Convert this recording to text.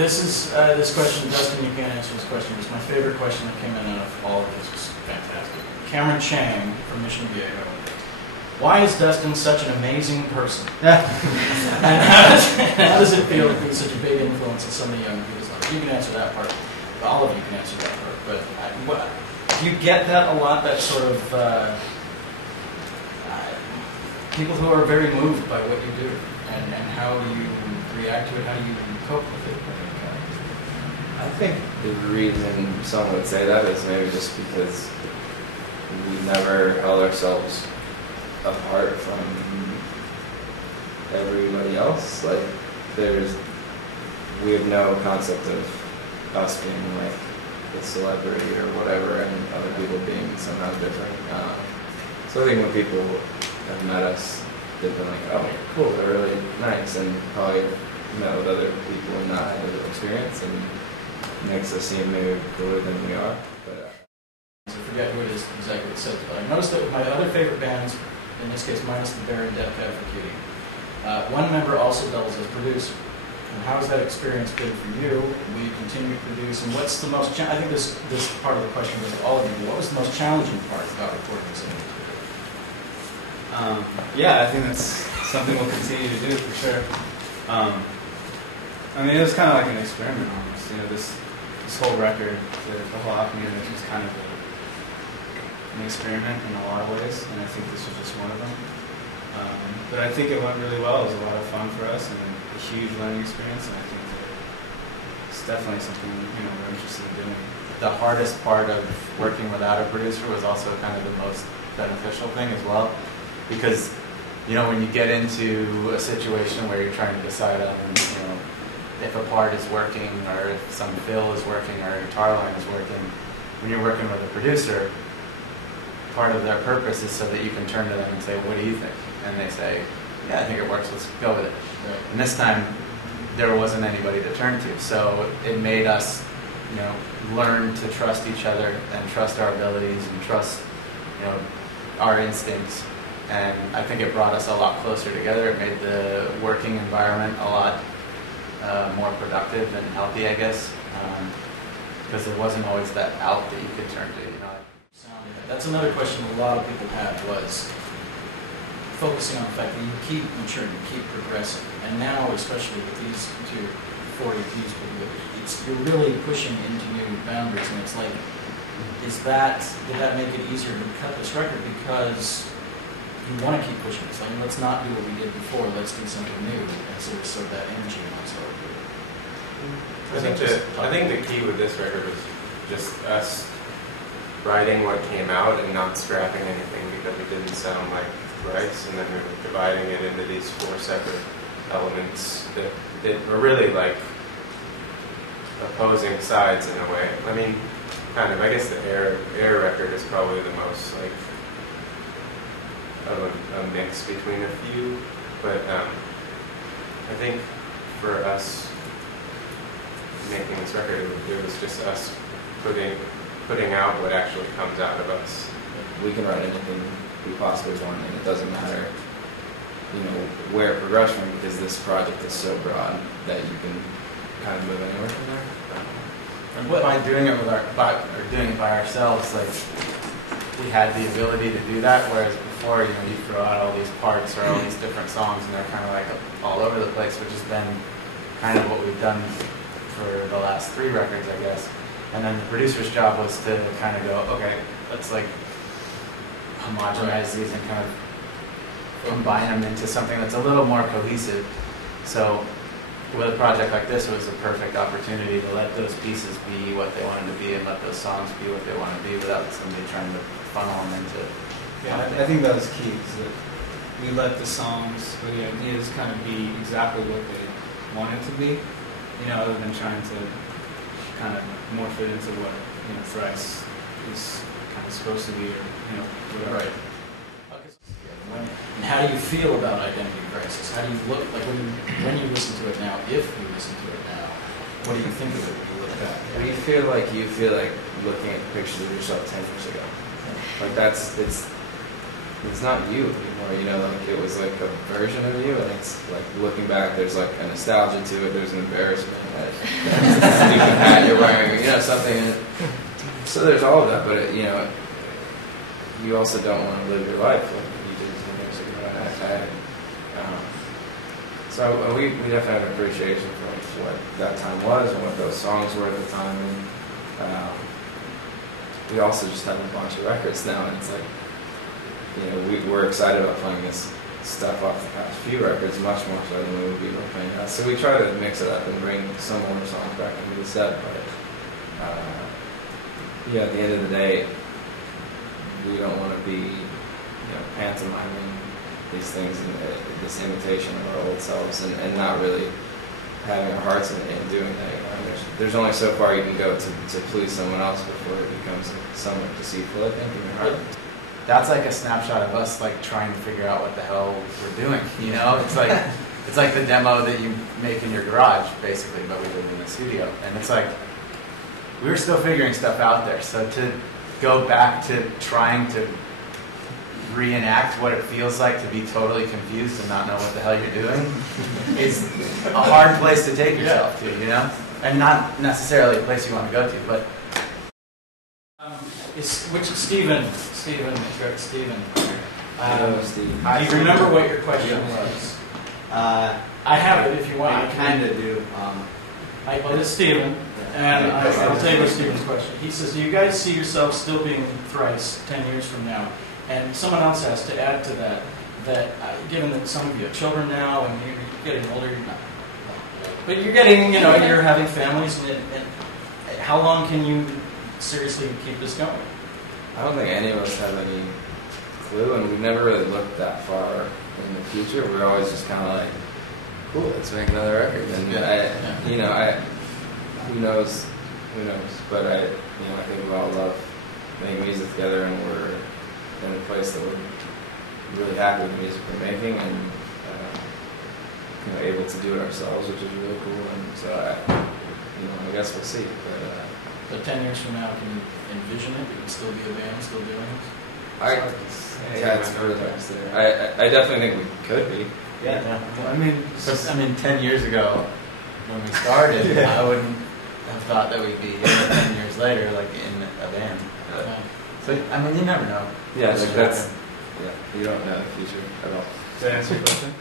This is this question, Dustin, you can't answer this question. It's my favorite question that came in out of all of this. It was fantastic. Cameron Chang from Mission Viejo. Why is Dustin such an amazing person? And how does it feel to be such a big influence on so many young people's lives? You can answer that part. All of you can answer that part. But do you get that a lot, that sort of people who are very moved by what you do? And how do you react to it? How do you cope with it? I think the reason someone would say that is maybe just because we never held ourselves apart from everybody else. Like, we have no concept of us being like a celebrity or whatever, and other people being somehow different. So I think when people have met us, they've been like, oh, cool, they're really nice, and probably met with other people and not had the experience, and makes us seem maybe cooler than we are. But I forget who it is exactly it says, but I noticed that my other favorite bands, in this case minus the Bear and Death Cab for Cutie, one member also doubles as producer. And how has that experience been for you? Will you continue to produce? And what's the most, I think this part of the question was to all of you, what was the most challenging part about recording this interview? Yeah, I think that's something we'll continue to do for sure. I mean, it was kind of like an experiment almost. You know, this whole record, the whole album image was kind of an experiment in a lot of ways, and I think this was just one of them. But I think it went really well. It was a lot of fun for us and a huge learning experience, and I think that it's definitely something we're interested in doing. The hardest part of working without a producer was also kind of the most beneficial thing as well, because when you get into a situation where you're trying to decide on if a part is working or if some fill is working or a guitar line is working, when you're working with a producer, part of their purpose is so that you can turn to them and say, what do you think? And they say, yeah, I think it works, let's go with it. Right. And this time, there wasn't anybody to turn to, so it made us learn to trust each other and trust our abilities and trust our instincts. And I think it brought us a lot closer together. It made the working environment a lot more productive and healthy, I guess, because there wasn't always that out that you could turn to. That's another question a lot of people had, was focusing on the fact that you keep maturing, you keep progressing. And now, especially with these 40 keys, you're really pushing into new boundaries. And it's like, did that make it easier to cut this record because you want to keep pushing? It's like, let's not do what we did before, let's do something new. And so there's sort of that energy amongst all of you. I think the key with this record was just us writing what came out and not scrapping anything, because it didn't sound like Thrice, and then we were dividing it into these 4 separate elements that were really like opposing sides in a way. I mean, kind of, I guess the Air record is probably the most like of a mix between a few, but I think for us making this record, it was just us putting out what actually comes out of us. We can write anything we possibly want, and it doesn't matter, where it progresses from, because this project is so broad that you can kind of move anywhere from there. And by doing it doing it by ourselves, like, we had the ability to do that, whereas before, you throw out all these parts or all these different songs, and they're kind of like all over the place, which has been kind of what we've done for the last 3 records, I guess. And then the producer's job was to kind of go, okay, let's like homogenize these and kind of combine them into something that's a little more cohesive. So with a project like this, it was a perfect opportunity to let those pieces be what they wanted to be and let those songs be what they want to be without somebody trying to funnel them into. Yeah, I think that was key, is that we let the songs or the ideas kind of be exactly what they wanted to be, other than trying to kind of morph it into what Thrice is kind of supposed to be, or whatever. Right. And how do you feel about Identity Crisis? How do you look, like when you listen to it now, if you listen to it now, what do you think of it when you look back? Do you feel like looking at pictures of yourself 10 years ago? Like it's not you anymore, like it was like a version of you, and it's like looking back, there's like a nostalgia to it, there's an embarrassment. Exactly. So there's all of that, but you know, you also don't want to live your life like you did 10 years ago. And so we definitely have an appreciation for what that time was and what those songs were at the time. And we also just have a bunch of records now, and it's like, you know, we're excited about playing this stuff off the past few records much more so than we would be playing that. So we try to mix it up and bring some more songs back into the set, but yeah, at the end of the day, we don't want to be, you know, pantomiming these things and this imitation of our old selves and not really having our hearts in doing that. You know? There's only so far you can go to please someone else before it becomes somewhat deceitful, I think, in your heart. That's like a snapshot of us like trying to figure out what the hell we're doing. You know, it's like the demo that you make in your garage, basically, but we live in the studio, and it's like we were still figuring stuff out there. So to go back to trying to reenact what it feels like to be totally confused and not know what the hell you're doing is a hard place to take yourself to, you know, and not necessarily a place you want to go to, but. Steven. Steve. Do you remember what your question was? I have it if you want. I kind of do. Well, it's Steven, and I'll tell you what Steven's question. He says, do you guys see yourselves still being Thrice 10 years from now? And someone else has to add to that, given that some of you have children now and you're getting older, you're not, but you're getting, you know, you're having families, and how long can you seriously keep this going? I don't think any of us have any clue, and we've never really looked that far in the future. We're always just kind of like, cool, let's make another record. And who knows? But I think we all love making music together, and we're in a place that we're really happy with the music we're making, and able to do it ourselves, which is really cool. And so I guess we'll see. But 10 years from now, can you envision it? You can still be a band, still doing it? It's really hard to say. I definitely think we could be. Yeah. I mean, 10 years ago when we started, I wouldn't have thought that we'd be 10 years later, like in a band. So I mean, you never know. Yeah, you don't know the future at all. Did I answer your question?